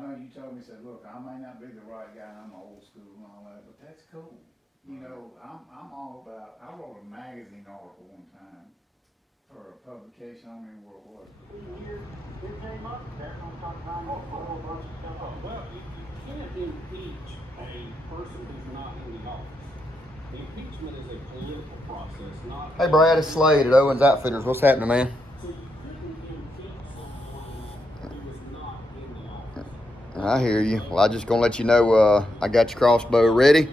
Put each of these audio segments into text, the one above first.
know you told me, said, look, I may not be the right guy, I'm old school and all that, but that's cool. You know, I'm all about, I wrote a magazine article one time for a publication, I don't remember what it was. It came up, they're gonna talk about a whole bunch of stuff. Well, you can't impeach a person who's not in the office. Impeachment is a political process, not. Hey Brad, it's Slade at Owens Outfitters. What's happening, man? So you couldn't impeach someone who was not in the office. I hear you. Well, I just gonna let you know I got your crossbow ready,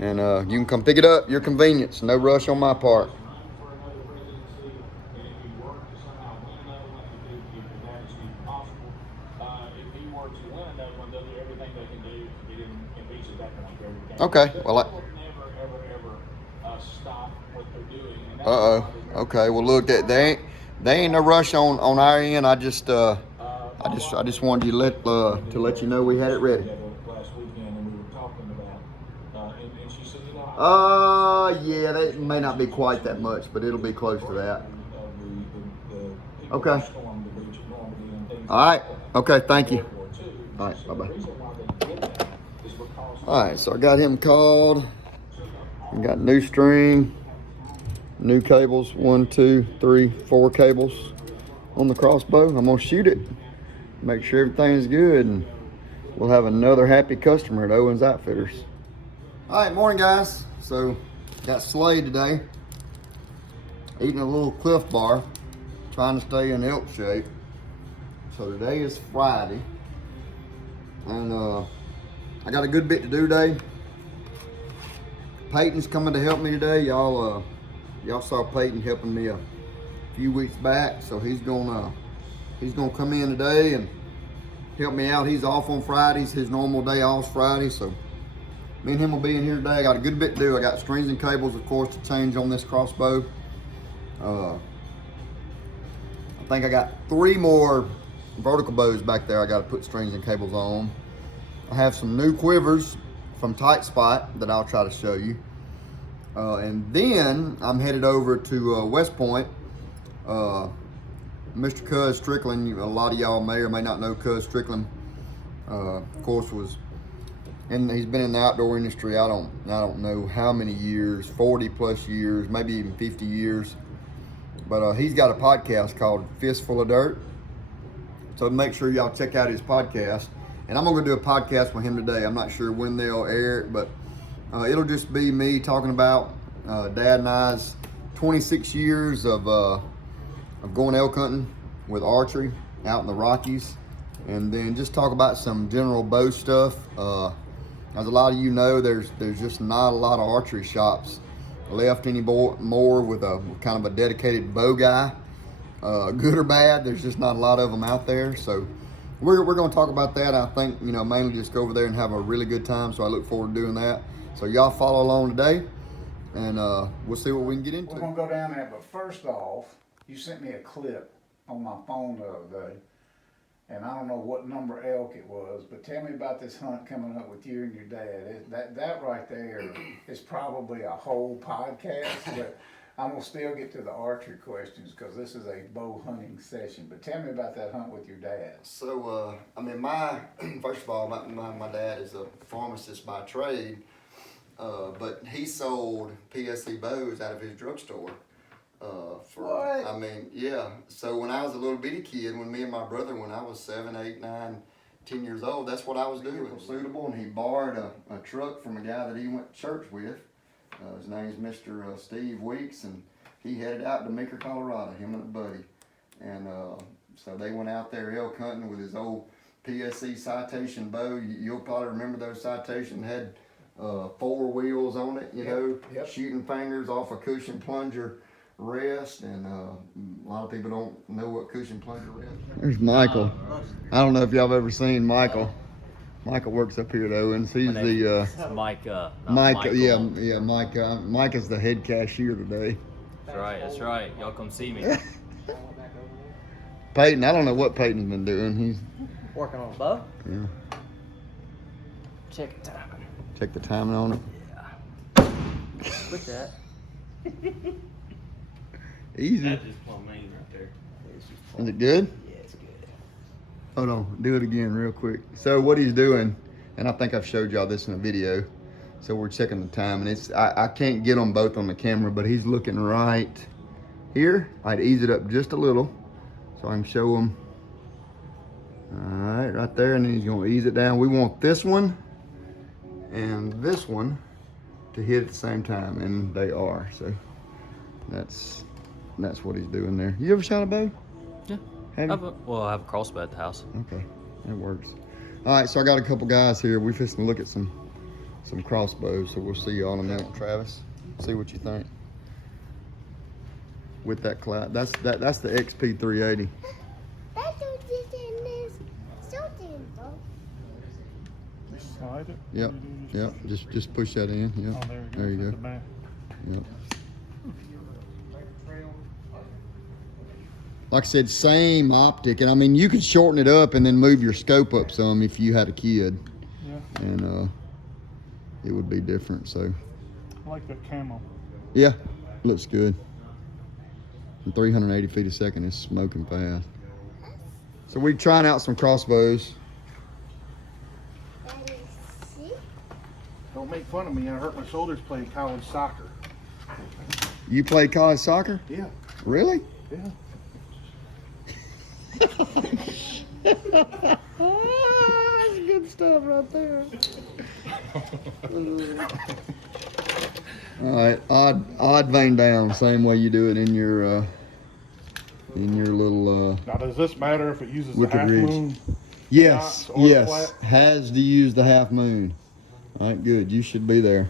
and you can come pick it up. Your convenience. No rush on my part. For another presidency, and if he were to somehow win another one, if that is even possible, if he were to win another one, they'll do everything they can do to get him impeached at that point. Okay. Well, Stop what they're doing. Okay. Well, look, they ain't no rush on our end. I just wanted you to let you know we had it ready. Last weekend, and we were talking about, and she said, you know. Yeah, that may not be quite that much, but it'll be close to that. Okay. All right. Okay. Thank you. All right. Bye bye. All right. So I got him called. We got new string, new cables, 1, 2, 3, 4 cables on the crossbow. I'm gonna shoot it, make sure everything's good, and we'll have another happy customer at Owens Outfitters. All right, morning guys. So got Slade today, eating a little Cliff Bar, trying to stay in elk shape. So today is Friday, and I got a good bit to do today. Peyton's coming to help me today. Y'all saw Peyton helping me a few weeks back, so he's gonna come in today and help me out. He's off on Fridays. His normal day off is Friday, so me and him will be in here today. I got a good bit to do. I got strings and cables, of course, to change on this crossbow. I think I got 3 more vertical bows back there I got to put strings and cables on. I have some new quivers from Tight Spot that I'll try to show you. And then I'm headed over to West Point. Mr. Cuz Strickland, a lot of y'all may or may not know Cuz Strickland, of course, he's been in the outdoor industry, I don't know how many years, 40 plus years, maybe even 50 years. But he's got a podcast called Fistful of Dirt. So make sure y'all check out his podcast. And I'm gonna do a podcast with him today. I'm not sure when they'll air it, but it'll just be me talking about Dad and I's 26 years of going elk hunting with archery out in the Rockies, and then just talk about some general bow stuff. As a lot of you know, there's just not a lot of archery shops left anymore with kind of a dedicated bow guy, good or bad. There's just not a lot of them out there, so. We're going to talk about that. I think, mainly just go over there and have a really good time. So I look forward to doing that. So y'all follow along today, and we'll see what we can get into. We're going to go down there, but first off, you sent me a clip on my phone the other day, and I don't know what number elk it was, but tell me about this hunt coming up with you and your dad. That right there is probably a whole podcast, but I'm going to still get to the archery questions because this is a bow hunting session. But tell me about that hunt with your dad. So, first of all, my dad is a pharmacist by trade, but he sold PSC bows out of his drugstore. What? Yeah. So when I was a little bitty kid, when me and my brother, when I was 7, 8, 9, 10 years old, that's what I was doing. It was suitable, and he borrowed a truck from a guy that he went to church with. His name's Mr. Steve Weeks, and he headed out to Meeker, Colorado, him and a buddy. And so they went out there elk hunting with his old PSC Citation bow. You'll probably remember those Citation had 4 wheels on it, Yep. Shooting fingers off a cushion plunger rest, and a lot of people don't know what cushion plunger rest. There's Michael. I don't know if y'all have ever seen Michael. Michael works up here at Owens. He's Micah. Yeah, Micah. Micah's the head cashier today. That's right. Y'all come see me. Peyton, I don't know what Peyton's been doing. He's working on a bow. Yeah. Check the timing. Check the timing on it. Yeah. Quit that. Easy. That's just plumbing right there. Is it good? Yeah, it's good. Hold on, do it again real quick. So what he's doing, and I think I've showed y'all this in a video. So we're checking the time, and I can't get them both on the camera, but he's looking right here. I'd ease it up just a little so I can show him. All right there, and then he's gonna ease it down. We want this one and this one to hit at the same time, and they are. So that's what he's doing there. You ever shot a bow? Yeah. Have you? I have a crossbow at the house. Okay, that works. All right, so I got a couple guys here. We're fixing to look at some crossbows, so we'll see y'all in a minute. Travis, see what you think with that cloud. That's the XP 380. Slide it? Yep, yep. Just push that in. Yep. Oh, there There you go. you The go. back. Yep. Like I said, same optic, and I mean you could shorten it up and then move your scope up some if you had a kid, Yeah. and it would be different. So I like the camo. yeah, looks good. And 380 feet a second is smoking fast. So we're trying out some crossbows. Don't make fun of me. I hurt my shoulders playing college soccer. You play college soccer? Yeah. Really? Yeah. That's good stuff right there. All right, odd vein down, same way you do it in your little Now, does this matter if it uses the with the half ridge. moon? Yes, Knots or yes. flat? Has to use the half moon. All right, good. You should be there.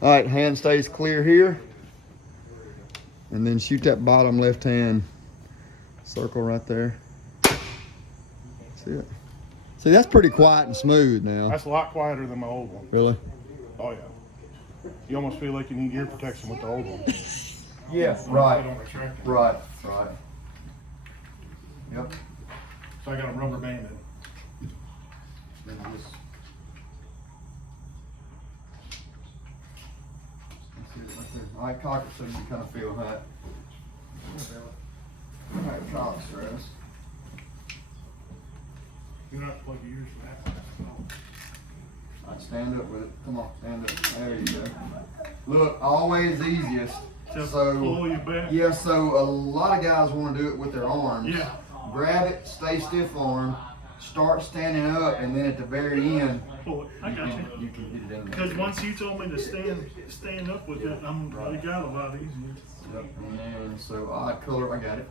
All right, hand stays clear here. And then shoot that bottom left hand circle right there. See it? See, that's pretty quiet and smooth now. That's a lot quieter than my old one. Really? Oh, yeah. You almost feel like you need ear protection with the old one. Yeah, They right. don't retract it. Right. Yep. So I got a rubber band in. All right, cock it so you can kind of feel that. All right, cock stress. You don't have to plug your ears for that. All right, stand up with it. Come on, stand up. There you go. Look, always easiest. Just So, pull your back. yeah, so a lot of guys want to do it with their arms. Yeah. Grab it, stay stiff arm, start standing up, and then at the very end, Pull it. I got you. you can get it in there. Because once you told me to stand up with it, I got a lot easier. Yep, and then, so odd color, I got it.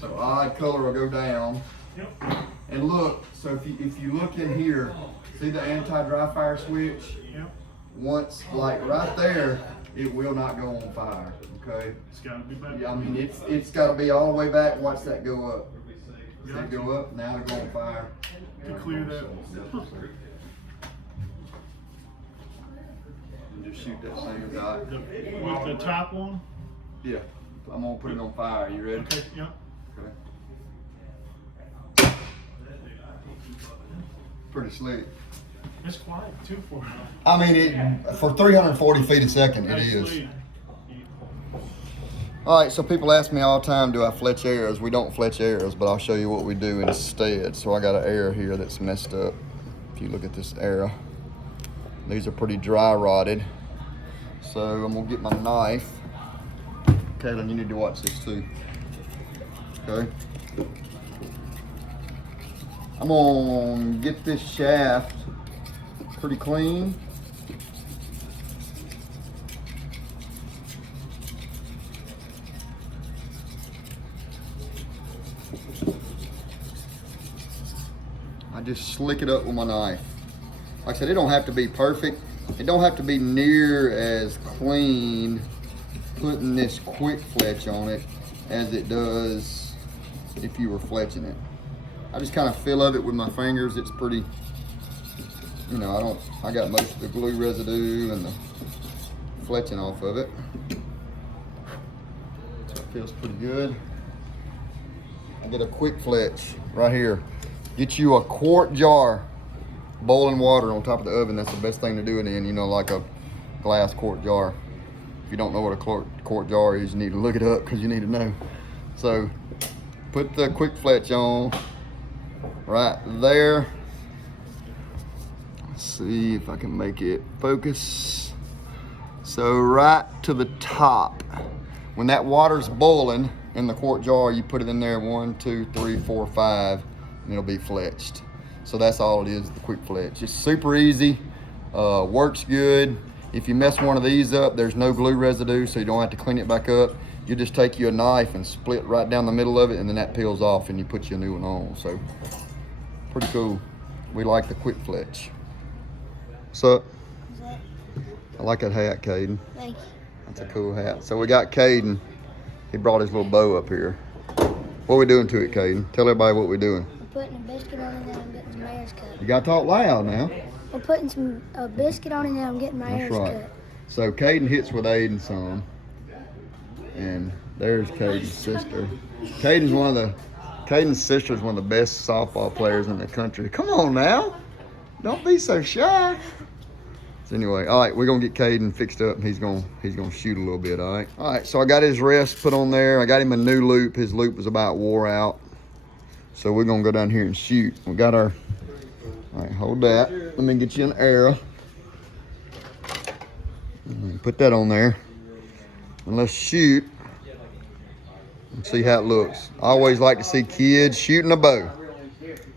So odd color will go down. Yep. And look, so if you look in here, see the anti-dry fire switch? Yep. Once, like right there, it will not go on fire, okay? It's got to be back. Yeah, I mean, it's gotta be all the way back, watch that go up. See it go up, now to go on fire. To clear that. And just shoot that same dot. With the top one? Yeah, I'm gonna put it on fire, you ready? Okay, yeah. Okay. Pretty slick. It's quiet too for it. I mean, for 340 feet a second, it is. Actually, All right, so people ask me all the time, do I fletch arrows? We don't fletch arrows, but I'll show you what we do instead. So I got an arrow here that's messed up. If you look at this arrow, these are pretty dry rotted. So I'm gonna get my knife. Kaylin, you need to watch this too. Okay. I'm gonna get this shaft pretty clean. I just slick it up with my knife. Like I said, it don't have to be perfect. It don't have to be near as clean putting this quick fletch on it as it does if you were fletching it. I just kind of feel of it with my fingers. It's pretty, you know, I got most of the glue residue and the fletching off of it. So it feels pretty good. I get a quick fletch right here. Get you a quart jar, boiling water on top of the oven. That's the best thing to do it in, you know, like a glass quart jar. If you don't know what a quart jar is, you need to look it up because you need to know. So put the quick fletch on, right there. Let's see if I can make it focus. So right to the top. When that water's boiling in the quart jar, you put it in there 1, 2, 3, 4, 5, and it'll be fletched. So that's all it is, the quick fletch. It's super easy, works good. If you mess one of these up, there's no glue residue, so you don't have to clean it back up. You just take you a knife and split right down the middle of it, and then that peels off and you put you a new one on. So pretty cool. We like the quick fletch. What's up? I like that hat, Caden. Thank you. That's a cool hat. So we got Caden. He brought his little bow up here. What are we doing to it, Caden? Tell everybody what we're doing. We're putting a biscuit on it and I'm getting some hairs cut. You gotta talk loud now. We're putting a biscuit on it and I'm getting my That's hairs right. cut. So Caden hits with Aiden some. And there's Caden's sister. Caden's sister is one of the best softball players in the country. Come on now. Don't be so shy. So anyway, all right, we're gonna get Caden fixed up and he's gonna shoot a little bit, all right? All right, so I got his rest put on there. I got him a new loop. His loop was about wore out. So we're gonna go down here and shoot. We got our, all right, hold that. Let me get you an arrow. Put that on there. And let's shoot and see how it looks. I always like to see kids shooting a bow.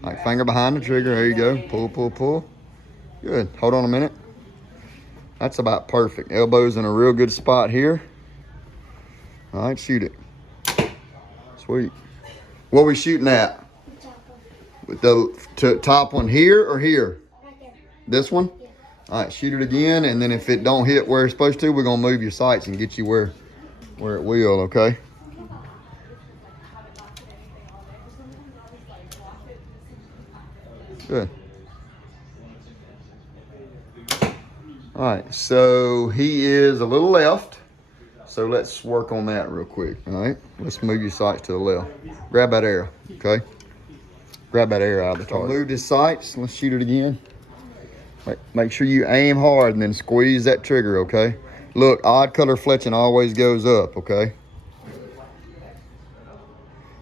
Like finger behind the trigger, there you go. Pull, pull, pull. Good, hold on a minute. That's about perfect. Elbow's in a real good spot here. All right, shoot it. Sweet. What are we shooting at? With the top one here or here? Right there. This one? Yeah. All right, shoot it again, and then if it don't hit where it's supposed to, we're gonna move your sights and get you where it will, okay? Good. All right, so he is a little left. So let's work on that real quick, all right? Let's move your sights to the left. Grab that arrow, okay? Grab that arrow out of the target. Moved his sights, let's shoot it again. Make sure you aim hard and then squeeze that trigger, okay? Look, odd color fletching always goes up, okay?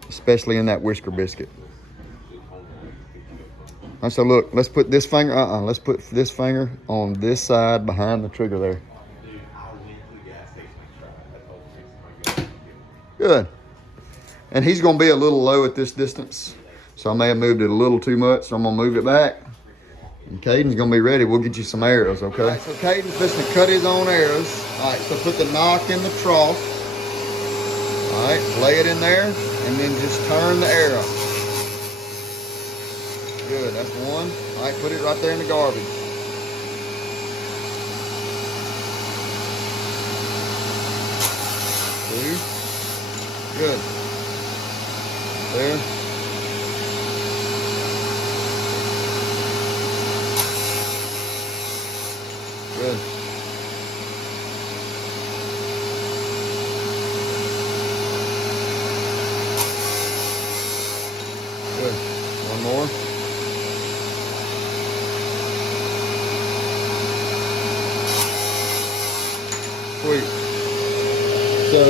Especially in that whisker biscuit. All right, so look, let's put this finger, let's put this finger on this side behind the trigger there. Good. And he's gonna be a little low at this distance. So I may have moved it a little too much, so I'm gonna move it back. And Caden's gonna be ready. We'll get you some arrows, okay? Right, so Caden's fixing to cut his own arrows. All right, so put the knock in the trough. All right, lay it in there, and then just turn the arrow. Good, that's one. All right, put it right there in the garbage. Two. Good. There. Good. Good. One more. Sweet. So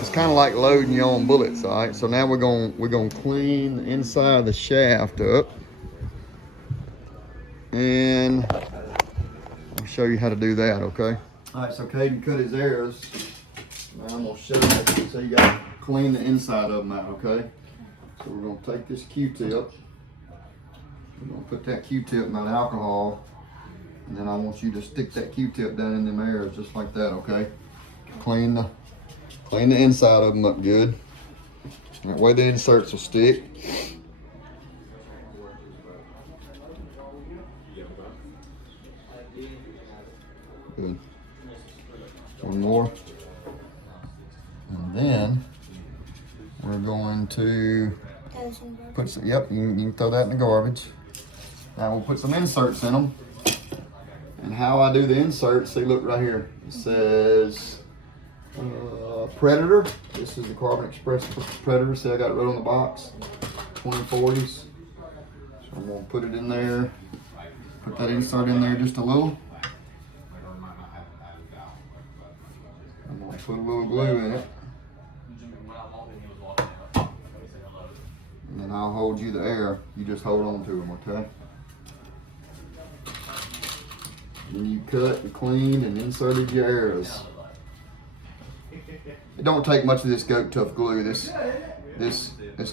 it's kind of like loading your own bullets, all right? So now we're gonna clean the inside of the shaft up, and I'll show you how to do that, okay? All right, so Caden cut his arrows. Now I'm gonna show you. So you gotta clean the inside of them out, okay? So we're gonna take this Q-tip. We're gonna put that Q-tip in that alcohol, and then I want you to stick that Q-tip down in them arrows just like that, okay? Clean the inside of them up good. That way the inserts will stick. Good. One more. And then we're going to put some, yep, you can throw that in the garbage. Now we'll put some inserts in them. And how I do the inserts, see, look right here. It says Predator. This is the Carbon Express Predator. See, I got it right on the box. 2040s. So I'm gonna put it in there. Put that insert in there just a little. I'm gonna put a little glue in it. And then I'll hold you the air. You just hold on to them, okay? Then you cut and cleaned and inserted your arrows. It don't take much of this goat tough glue. This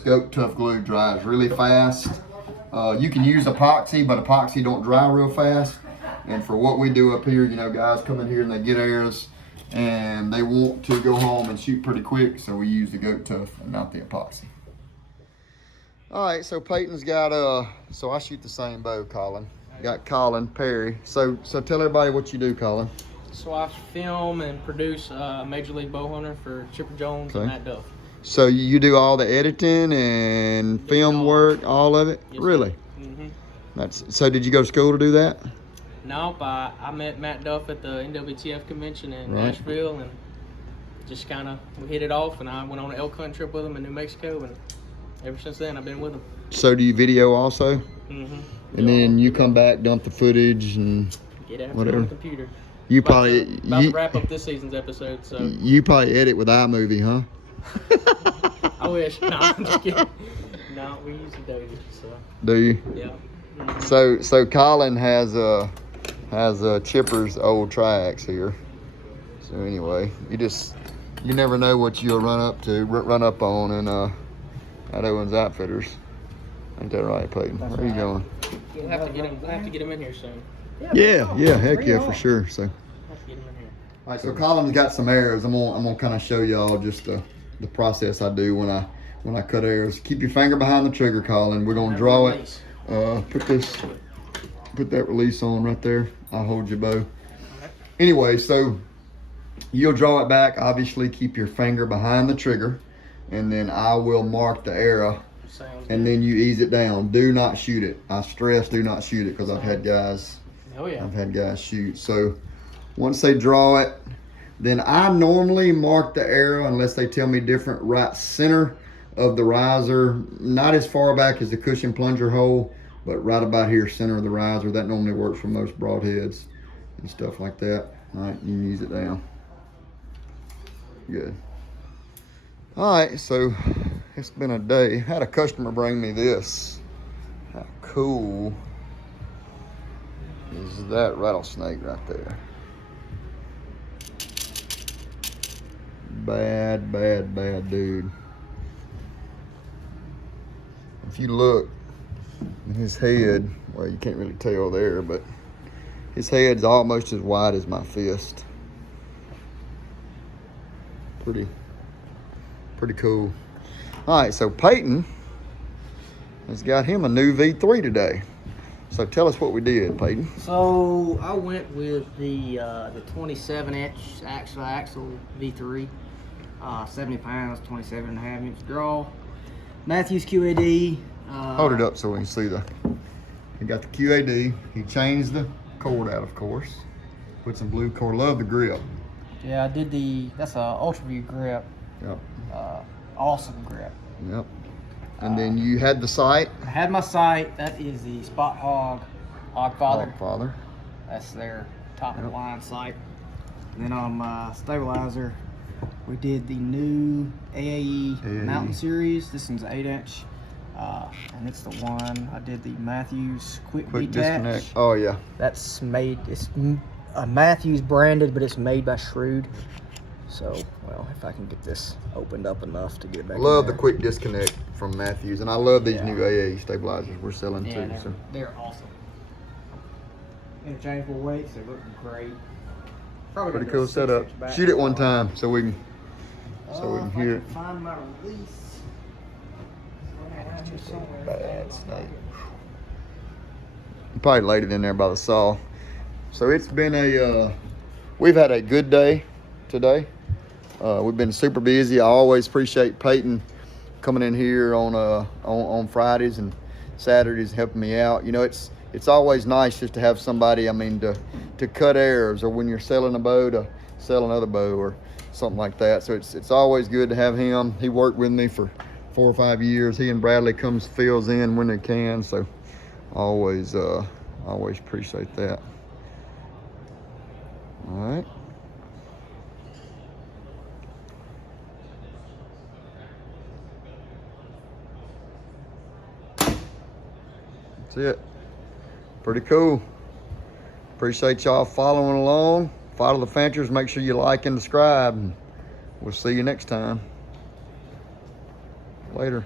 goat tough glue dries really fast. You can use epoxy, but epoxy don't dry real fast. And for what we do up here, you know, guys come in here and they get arrows and they want to go home and shoot pretty quick, so we use the goat tough and not the epoxy. All right, so Peyton's got so I shoot the same bow, Colin. Got Colin Perry. So tell everybody what you do, Colin. So I film and produce Major League Bow Hunter for Chipper Jones and Matt Duff. So you do all the editing and film work, all of it? Yes, really? Mm-hmm. So did you go to school to do that? Nope, I met Matt Duff at the NWTF convention in Nashville, and just kind of we hit it off, and I went on an elk hunt trip with him in New Mexico, and ever since then I've been with him. So do you video also? Mm-hmm. And then you come back, dump the footage, and get after whatever. it on the computer. You About probably to wrap up this season's episode, so you probably edit with iMovie, huh? I wish. No, I'm just kidding. No, we use Adobe, so Do you? yeah. Mm-hmm. So Colin has Chipper's old tri-axe here. So anyway, you never know what you'll run up on in at Owens Outfitters. Ain't that right, Peyton? That's Where are you right. going? We'll have to get him in here soon. Yeah, heck yeah, for sure. So. Have to get him in here. All right, so Colin's got some arrows. I'm gonna kind of show y'all just the process I do when I cut arrows. Keep your finger behind the trigger, Colin. We're gonna draw it. Put that release on right there. I'll hold your bow. Anyway, so you'll draw it back. Obviously, keep your finger behind the trigger, and then I will mark the arrow. And then you ease it down. Do not shoot it. I stress do not shoot it because I've had guys. Oh yeah. I've had guys shoot. So once they draw it, then I normally mark the arrow unless they tell me different, right center of the riser. Not as far back as the cushion plunger hole, but right about here, center of the riser. That normally works for most broadheads and stuff like that. All right, you can ease it down. Good. All right, so it's been a day. Had a customer bring me this. How cool is that rattlesnake right there? Bad dude. If you look in his head, well, you can't really tell there, but his head's almost as wide as my fist. Pretty cool. All right, so Peyton has got him a new V3 today. So tell us what we did, Peyton. So I went with the 27-inch axle V3, 70 pounds, 27.5-inch draw. Matthews QAD. Hold it up so we can see he got the QAD. He changed the cord out, of course. Put some blue cord. Love the grip. Yeah, I did that's a Ultra View grip. Yep. Awesome grip. Yep. And then you had the sight. I had my sight. That is the Spot Hog Hogfather. Hogfather. That's their top of the line sight. And then on my stabilizer, we did the new AAE Mountain Series. This one's an 8-inch. And it's the one I did the Matthews Quick Detach. Disconnect. Oh yeah. That's made. It's a Matthews branded, but it's made by Shrewd. So, well, if I can get this opened up enough to get back. Love the quick disconnect from Matthews, and I love these new AA stabilizers we're selling too. So they're awesome. Interchangeable weights. They look great. Probably pretty cool setup. Shoot it one time so we can hear it. Find my release. Bad snake. You probably laid it in there by the saw. So it's been we've had a good day today. We've been super busy. I always appreciate Peyton coming in here on Fridays and Saturdays helping me out. You know, it's always nice just to have somebody, I mean, to cut arrows, or when you're selling a bow to sell another bow or something like that. So it's always good to have him. He worked with me for 4 or 5 years. He and Bradley fills in when they can. So always appreciate that. All right. That's it. Pretty cool. Appreciate y'all following along. Follow the Finchers. Make sure you like and subscribe. And we'll see you next time. Later.